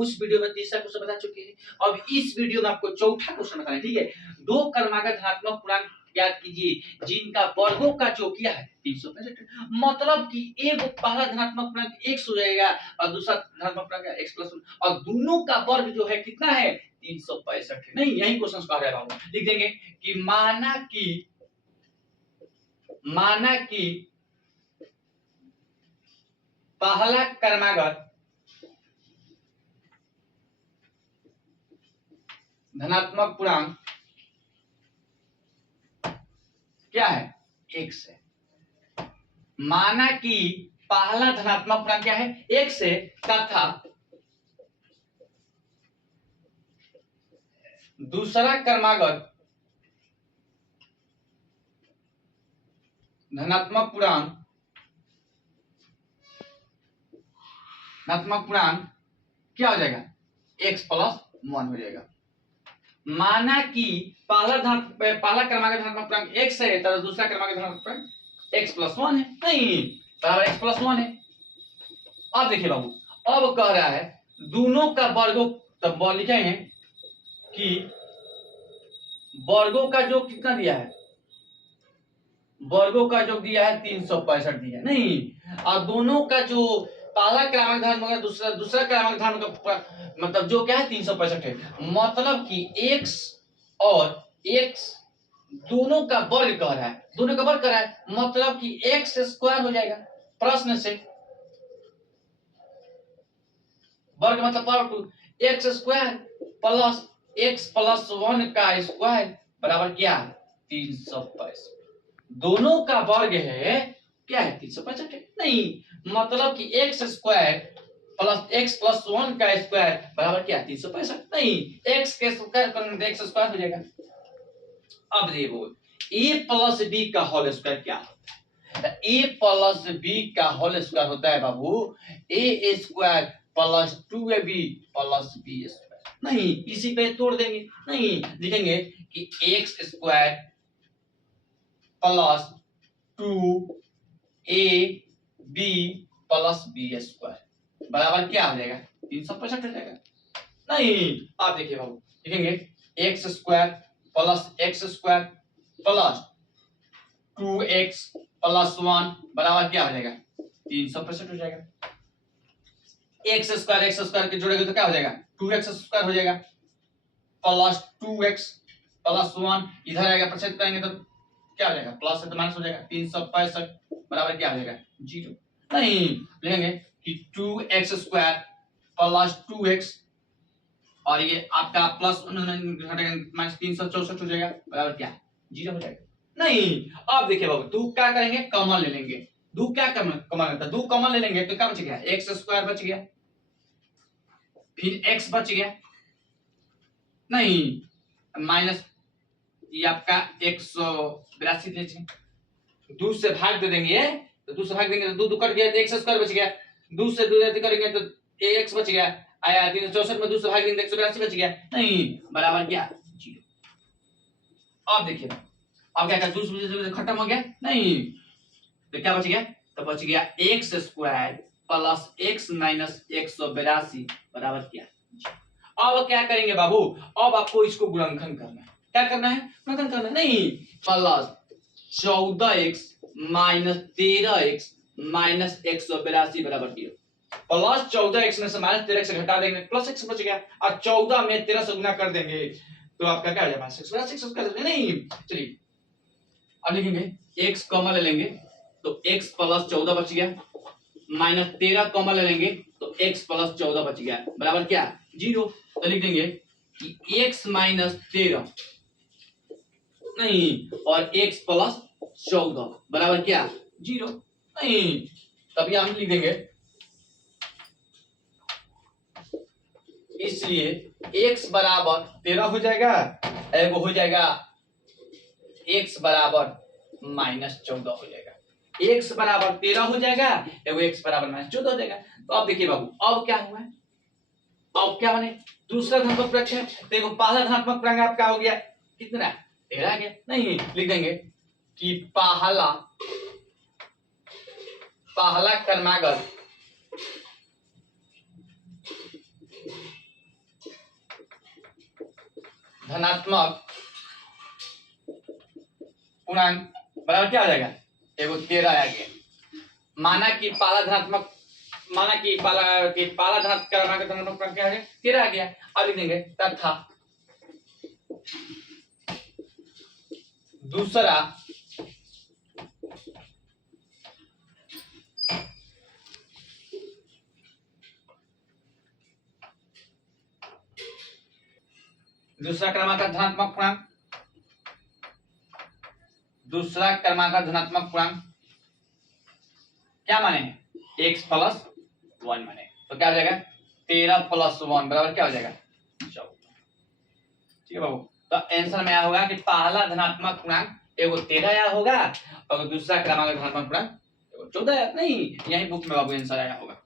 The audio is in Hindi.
उस वीडियो में तीसरा क्वेश्चन बता चुके हैं। अब इस वीडियो में आपको चौथा क्वेश्चन बताना है, ठीक है। दो क्रमागत धनात्मक पूर्णांक याद कीजिए जिनका वर्गों का जो किया है 365, मतलब कि एक पहला धनात्मक पूर्णांक x हो जाएगा और दूसरा धनात्मक पूर्णांक x+1 और दोनों का वर्ग जो है कितना है 365 है। नहीं, यही क्वेश्चन कह रहा है। लिख देंगे कि माना कि पहला क्रमागत धनात्मक पूर्णांक क्या है x है। माना कि पहला धनात्मक पूर्णांक क्या है x है तथा दूसरा क्रमागत धनात्मक पूर्णांक क्या हो जाएगा x+1 हो जाएगा। माना कि पहला क्रमागत धनात्मक पूर्णांक x है तथा दूसरा क्रमागत धनात्मक पूर्णांक x+1 है। नहीं, बराबर x+1 है। अब देखिए बाबू, अब कह रहा है दोनों का वर्गों, तब लिखेंगे कि वर्गों का जो कितना दिया है, वर्गों का जो दिया है 365 दिया है। नहीं, और दोनों का जो पहला क्रमांक धनात्मक दूसरा क्रमांक धनात्मक मतलब जो क्या है 365 है। मतलब कि x और x दोनों का वर्ग कह रहा है, दोनों का वर्ग कर रहा है, मतलब कि x² हो जाएगा। प्रश्न से वर्ग मतलब power to x² plus x+1 का स्क्वायर बराबर क्या 365। दोनों का वर्ग है क्या है 365 है। नहीं, मतलब कि x² प्लस x+1 का स्क्वायर बराबर क्या 365। नहीं, x के स्क्वायर करेंगे तो x² हो जाएगा। अब देखो a प्लस b का होल स्क्वायर क्या होता है। a प्लस b का होल स्क्वायर होता है बाबू a² plus 2ab plus b²। नहीं, इसी पे तोड़ देंगे। नहीं, लिखेंगे कि x² plus 2ab plus b² बराबर क्या हो जाएगा 365 हो जाएगा। नहीं, आप देखिए बाबू, लिखेंगे x² plus x² plus 2x+1 बराबर क्या हो जाएगा 365 हो जाएगा। x² के जोड़ेंगे तो क्या हो जाएगा 2x² हो जाएगा प्लस 2x+1 इधर आएगा, प्रतिशत करेंगे तो क्या हो जाएगा प्लस से तो माइनस हो जाएगा 365 बराबर क्या हो जाएगा 0। नहीं, लिखेंगे कि 2x² प्लस 2x और ये आपका प्लस माइनस 364 हो जाएगा बराबर क्या 0 हो जाएगा। नहीं, अब देखिए बाबू, दो क्या करेंगे कॉमन ले लेंगे। दो क्या कॉमन लेता है, दो कॉमन ले लेंगे तो क्या बच गया x² बच गया, फिर x बच गया। नहीं, माइनस ये आपका 182 दीजिए, 2 से भाग दे देंगे तो 2 से भाग देंगे तो 2 कट गया तो x² बच गया। 2 से 2 करेंगे तो x बच गया, आया 364 में 2 से भाग देंगे 182 बच गया। नहीं, बराबर क्या 0। अब देखिए, अब क्या कर 2 से खत्म हो गया। नहीं, तो क्या बच गया, तो बच गया x² प्लस x माइनस 182 बराबर क्या। अब क्या करेंगे बाबू, अब आपको इसको गुणनखंड करना है। क्या करना है गुणनखंड करना है। नहीं, plus 14x minus 13x minus 182 बराबर 0। प्लस 14x में से माइनस 13x से घटा देंगे प्लस x बच गया, और 14 में 13 से गुना कर देंगे तो आपका क्या हो जाएगा माइनस 6 कर देंगे। नहीं, चलिए अब लिखेंगे x कॉमन ले लेंगे तो x प्लस 14 बच गया, माइनस 13 कॉमन ले लेंगे तो x प्लस 14 बच गया बराबर क्या 0। तो लिख देंगे कि x माइनस 13 नहीं और x प्लस 14 बराबर क्या 0। नहीं, तभी हम लिख देंगे, इसलिए x बराबर 13 हो जाएगा, एगो हो जाएगा x बराबर माइनस 14 हो जाएगा। x बराबर 13 हो जाएगा, एगो x बराबर माइनस 14 हो जाएगा। तो अब देखिए बाबू, अब क्या हुआ है, अब क्या बने दूसरा धनात्मक पूर्णांक है, देखो पहला धनात्मक पूर्णांक आपका हो गया कितना 13 गया। नहीं, लिख देंगे कि पहला क्रमागत धनात्मक पूर्णांक बराबर क्या हो जाएगा, एगो 13 आ गया। माना कि पाला धनात्मक क्रमांक धनात्मक पूर्णांक क्या आ गया, 13 आ गया। अब लिख देंगे तथा दूसरा क्रमांक धनात्मक पूर्णांक, दूसरा क्रमांक धनात्मक पूर्णांक क्या माने हैं, x प्लस 1 माने। तो क्या हो जाएगा 13 प्लस 1 बराबर क्या हो जाएगा 14। ठीक है बाबू। तो आंसर में आया होगा कि पहला धनात्मक पूर्णांक एगो 13 आया होगा और दूसरा क्रमांक धनात्मक पूर्णांक 14 आया। नहीं, यही बुक में बाबू आंसर आया होगा।